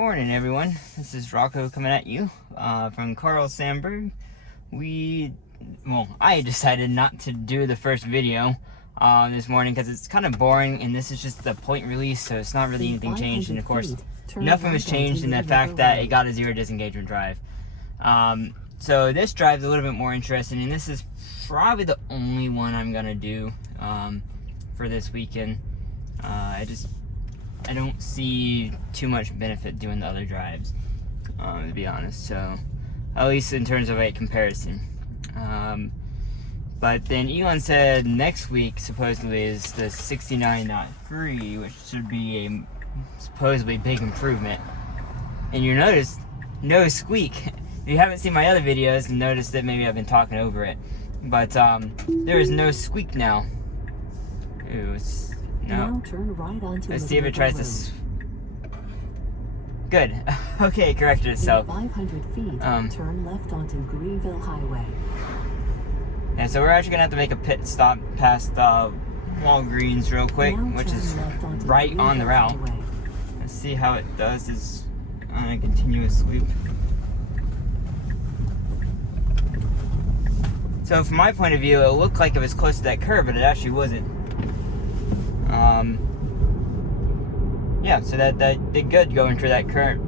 morning, everyone. This is Rocco coming at you from Carl Sandburg. I decided not to do the first video this morning because it's kind of boring, and this is just the point release, so it's not really anything changed. And of course, nothing was changed in the fact that it got a zero disengagement drive. So this drive's a little bit more interesting, and this is probably the only one I'm gonna do for this weekend. I don't see too much benefit doing the other drives, to be honest. So, at least in terms of a comparison. But then Elon said next week supposedly is the 69.3, which should be a supposedly big improvement. And you notice no squeak. If you haven't seen my other videos, notice that maybe I've been talking over it. But there is no squeak now. Ooh, no. Now turn right onto Let's see if it tries to. Good. Okay, it corrected itself. 500 feet, turn left onto Greenville Highway. Yeah, so we're actually gonna have to make a pit stop past Walgreens real quick, which is right on the route. Let's see how it does this on a continuous sweep. So from my point of view, it looked like it was close to that curve, but it actually wasn't. Yeah, so that did good going through that current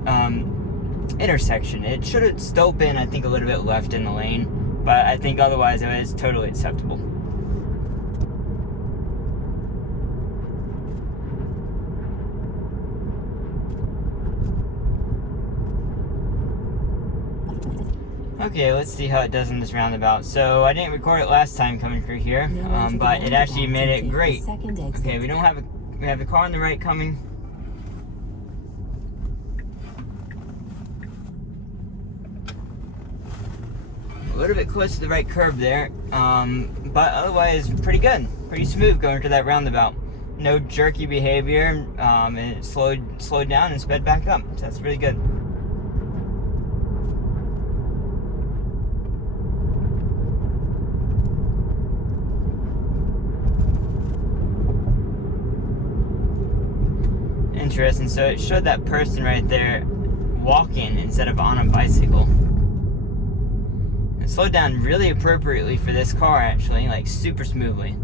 intersection. It should have still been, I think, a little bit left in the lane, but I think otherwise it was totally acceptable. Okay, let's see how it does in this roundabout. So I didn't record it last time coming through here, but it actually made it great. Okay, we have the car on the right coming. A little bit close to the right curve there, but otherwise pretty good, pretty smooth going to that roundabout. No jerky behavior, and it slowed down and sped back up. So that's really good. Interesting. So it showed that person right there walking instead of on a bicycle. It slowed down really appropriately for this car, actually, like super smoothly.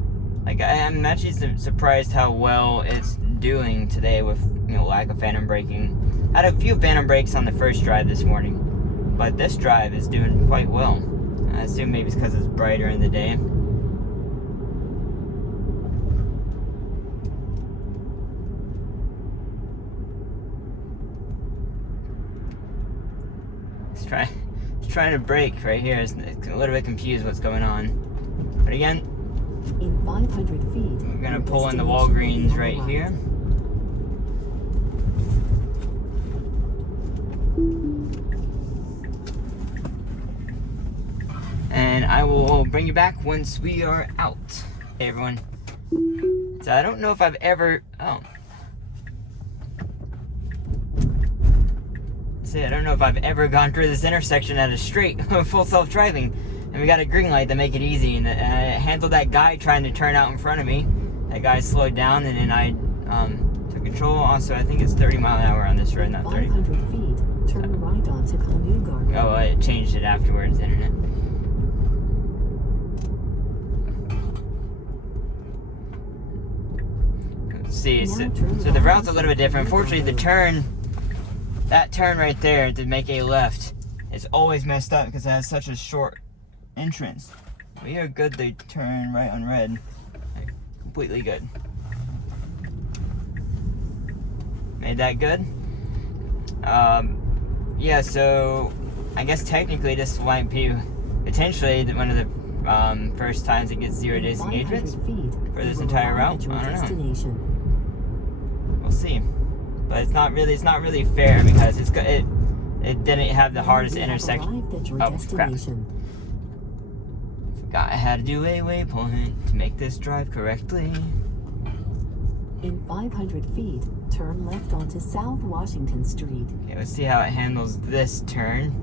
Like I'm actually surprised how well it's doing today with lack of phantom braking. I had a few phantom brakes on the first drive this morning, but this drive is doing quite well. I assume maybe it's because it's brighter in the day. Trying to brake right here. It's a little bit confused what's going on. But again, in 500 feet, we're gonna pull in the Walgreens right here. And I will bring you back once we are out. Hey everyone. So I don't know if I've ever I don't know if I've ever gone through this intersection at a straight full self-driving, and we got a green light to make it easy, and it handled that guy trying to turn out in front of me. That guy slowed down, and then I took control. Also, I think it's 30 mile an hour on this road, not 30. 500 feet, turn right onto Canoe. Oh, it changed it afterwards, internet. Let's see, so the route's a little bit different. Unfortunately, that turn right there to make a left is always messed up because it has such a short entrance. We are good to turn right on red. Like, completely good. Made that good. Yeah, so I guess technically this might be potentially one of the first times it gets zero disengagements for this entire route. I don't know. We'll see. But it's not really fair because it didn't have the hardest intersection. Oh crap! Forgot I had to do a waypoint to make this drive correctly. In 500 feet, turn left onto South Washington Street. Okay, let's see how it handles this turn.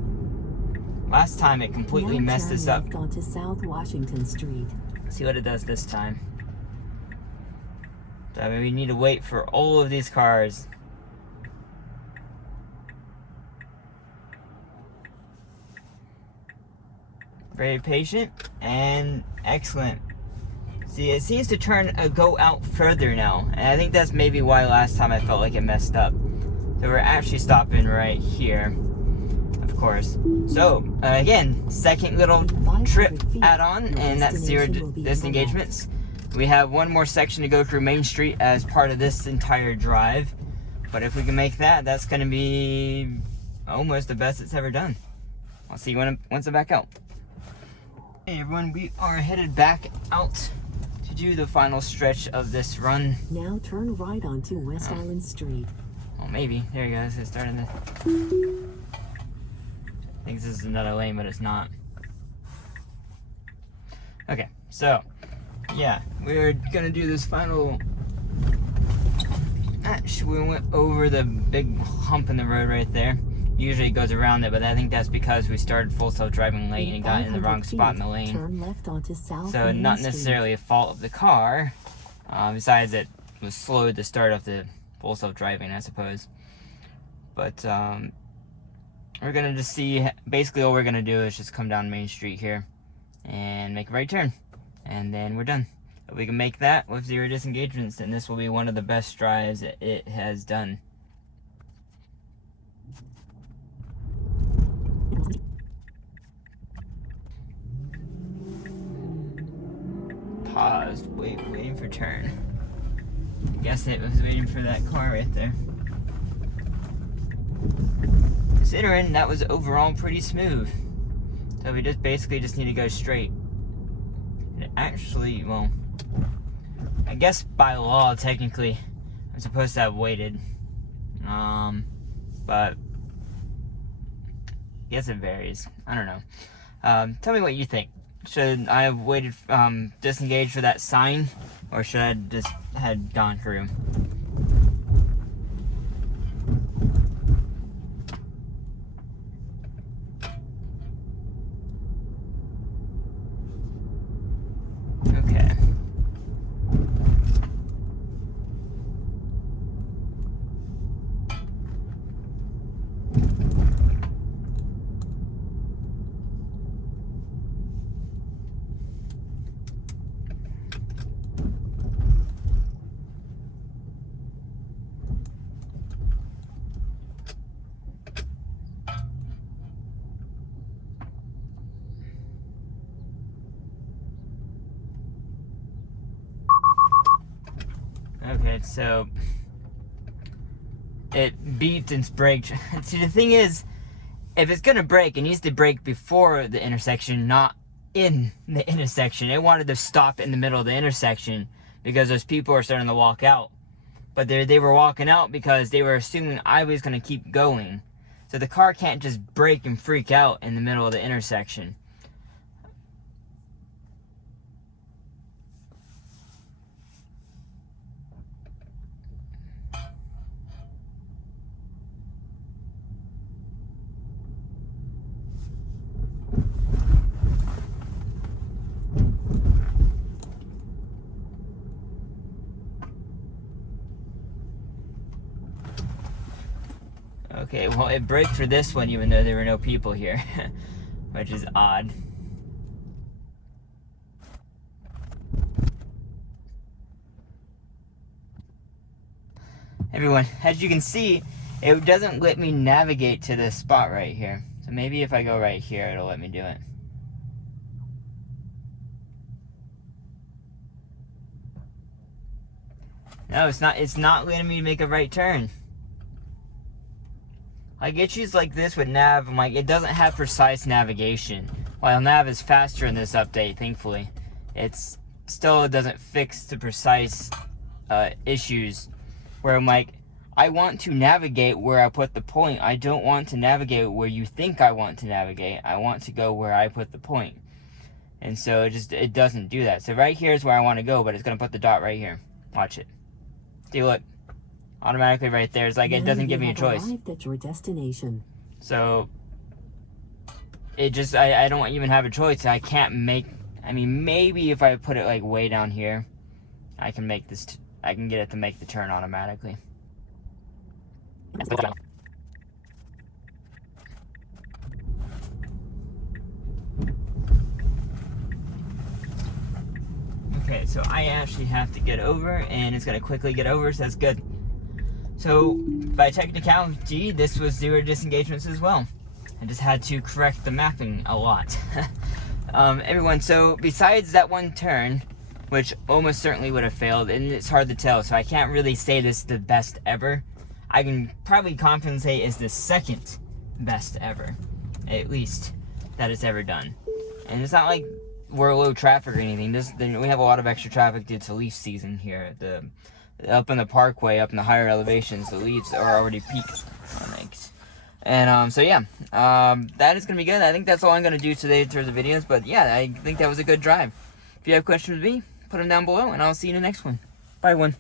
Last time it completely messed this up. Left onto South Washington Street. Let's see what it does this time. So we need to wait for all of these cars. Very patient and excellent. See, it seems to go out further now, and I think that's maybe why last time I felt like it messed up. So we're actually stopping right here, of course. So again, second little trip add-on, and that's 0 disengagements. We have one more section to go through Main Street as part of this entire drive, but if we can make that, that's going to be almost the best it's ever done. I'll see you once I'm back out. Hey everyone, we are headed back out to do the final stretch of this run. Now turn right onto West Island Street. Well, maybe. There you go. It's starting to... I think this is another lane, but it's not. Okay, so yeah, we're gonna do this final. Actually, we went over the big hump in the road right there. Usually it goes around it, but I think that's because we started full self-driving late and got in the wrong spot in the lane. Turn left onto South So Main not Street. necessarily a fault of the car. Besides, it was slowed to start off the full self-driving, I suppose. But we're gonna just see. Basically, all we're gonna do is just come down Main Street here and make a right turn, and then we're done. If we can make that with 0 disengagements, then this will be one of the best drives it has done. Paused, waiting for turn. I guess it was waiting for that car right there. Considering that was overall pretty smooth. So we basically just need to go straight. And actually, well, I guess by law, technically, I'm supposed to have waited. But I guess it varies. I don't know. Tell me what you think. Should I have waited, disengaged for that sign, or should I just had gone through? Okay. Okay, so it beeped and braked. See, the thing is, if it's gonna brake, it needs to brake before the intersection, not in the intersection. It wanted to stop in the middle of the intersection because those people are starting to walk out. But they were walking out because they were assuming I was gonna keep going. So the car can't just brake and freak out in the middle of the intersection. Okay, well, it braked for this one even though there were no people here, which is odd. Everyone, as you can see, it doesn't let me navigate to this spot right here. So maybe if I go right here, it'll let me do it. No, it's not letting me make a right turn. Like, issues like this with nav, I'm like, it doesn't have precise navigation. While nav is faster in this update, thankfully, it's still doesn't fix the precise issues where I'm like, I want to navigate where I put the point. I don't want to navigate where you think I want to navigate. I want to go where I put the point. And so it doesn't do that. So right here is where I want to go, but it's going to put the dot right here. Watch it. See, look. Automatically right there. It's like it doesn't give me a choice. Arrived at your destination. So it just, I don't even have a choice. I can't make, I mean, maybe if I put it like way down here, I can make this, I can get it to make the turn automatically. Alright, so I actually have to get over, and it's going to quickly get over, so that's good. So, by technicality, this was 0 disengagements as well. I just had to correct the mapping a lot. Everyone, so besides that one turn, which almost certainly would have failed, and it's hard to tell, so I can't really say this is the best ever. I can probably confidently say it's the second best ever, at least, that it's ever done. And it's not like we're low traffic or anything. We have a lot of extra traffic due to leaf season here. Up in the parkway, up in the higher elevations, the leaves are already peaked. And so yeah, that is gonna be good. I think that's all I'm gonna do today in terms of videos. But yeah, I think that was a good drive. If you have questions with me, put them down below, and I'll see you in the next one. Bye, one.